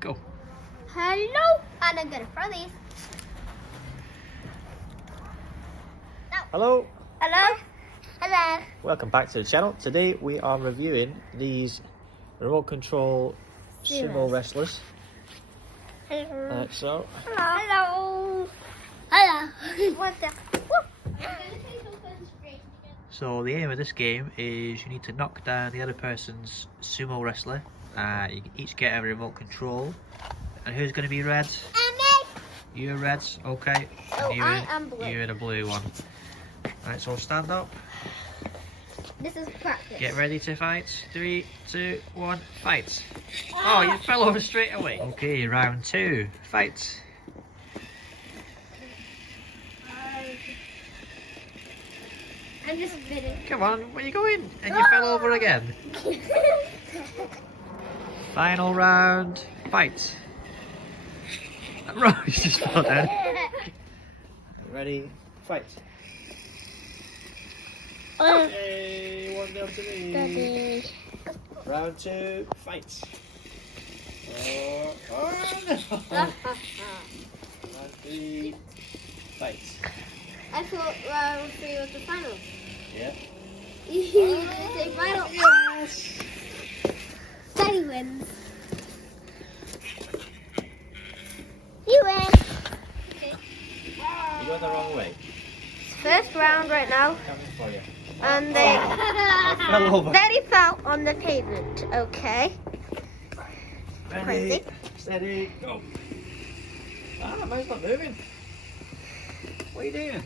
Go. Hello, and I'm gonna throw these. No. Hello. Hello. Hello. Welcome back to the channel. Today we are reviewing these remote control sumo wrestlers. Hello. Like so. Hello. Hello. What the? So the aim of this game is you need to knock down the other person's sumo wrestler. You each get a remote control. And who's going to be red? Me. You're reds, okay. Oh, And I am blue. You're the blue one. Right, so stand up. This is practice. Get ready to fight. 3, 2, 1, fight. Oh, you fell over straight away. Okay, round 2, fight. I'm just spinning. Come on, where you going? And you fell over again. Final round, fight. Right, you just fell down. Ready, fight. Okay, 1-0 to me. Daddy. Round 2, fight. Oh no. Round 3, fight. I thought round 3 was the final. Yeah. You say final. Yes. Daddy wins. You win. Okay. You're going the wrong way. First round right now, Coming for you. and they Fell over. Daddy fell on the pavement. Okay. Ready, Crazy. steady, go. Ah, mine's not moving. What are you doing?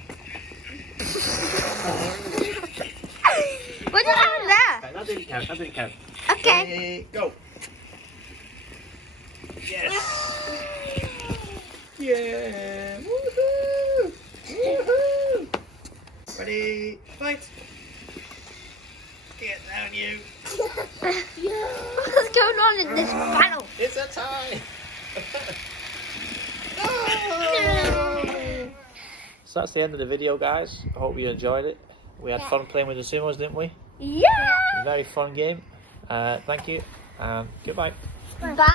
What did happen there? Right, that didn't count, that didn't count. Okay. Ready, go. Yes. Yeah. Woohoo. Woohoo. Ready, fight. Get down, you. What's going on in this battle? It's a tie. No. So that's the end of the video, guys. I hope you enjoyed it. We had fun playing with the sumos, didn't we? Yeah. Very fun game. Thank you and goodbye. Bye.